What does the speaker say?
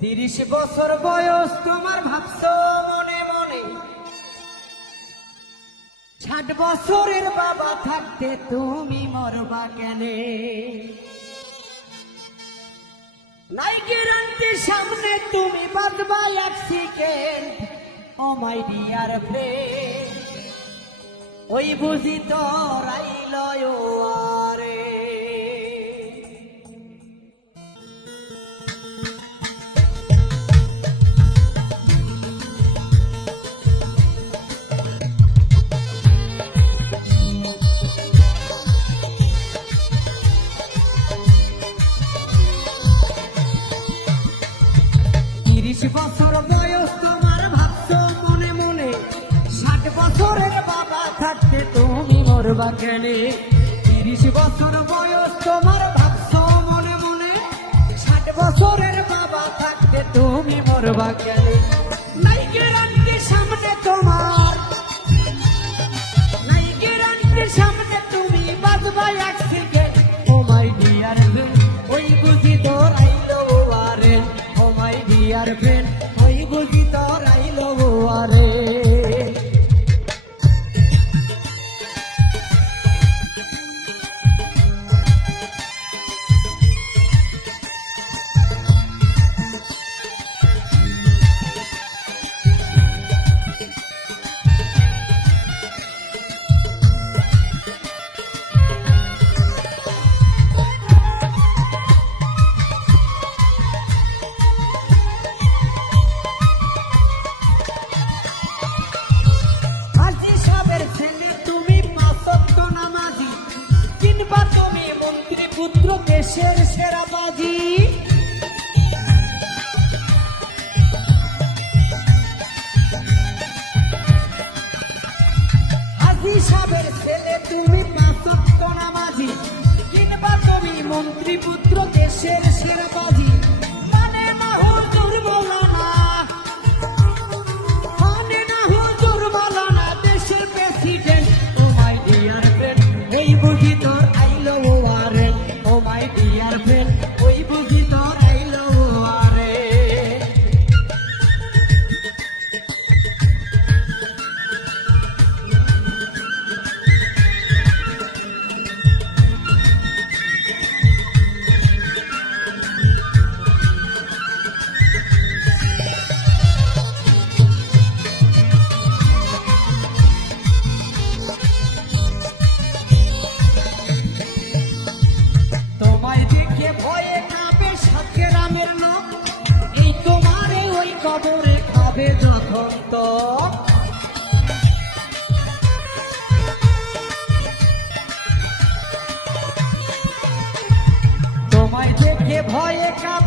30 বছর বয়স তোমার, ভাবছো মনে মনে 60 বছরের বাবা থাকতে তুমি মরবা কেনে? নাই গ্যারান্টি সামনে তুমি বাঁচবা এক second. Oh my dear friend, ওই বুঝি তো রাইল আরে। বছর বয়স তোমার, ভাবছো মনে মনে 60 বছরের বাবা থাকতে তুমি মরবা কেনে? 30 বছর বয়স তোমার, ভাবছো মনে মনে 60 বছরের বাবা থাকতে তুমি মরবা কেনে? নাই গ্যারান্টি সামনে তোমার, নাই গ্যারান্টি সামনে তুমি বাঁচবা এক second. Oh my dear friend, ওই বুঝি তোর আইলো আরে। ও মাই ডিয়ার ফ্রেন্ড, ওই বুঝি তোর আইলো আরে। পুত্র দেশের সেরা বাজি, হাজী সাহেবের ছেলে তুমি 5 ওয়াক্ত নামাজি, কিংবা তুমি মন্ত্রী পুত্র দেশের সেরা বাজি। মানে না হুজুর মৌলানা, মানে না হুজুর মৌলানা দেশের president. Oh my dear friend, এই বুঝি তোর আইলো আরে। ও মাই ডিয়ার ফ্রেন্ড, ওই বুঝি তোর আইলো আরে। তোমায় দেখে ভয়ে কাঁপে সাতগ্রামের লোক, এই তোমারে ওই কবরে খাবে যখন তো। তোমায় দেখে ভয়ে কাঁপে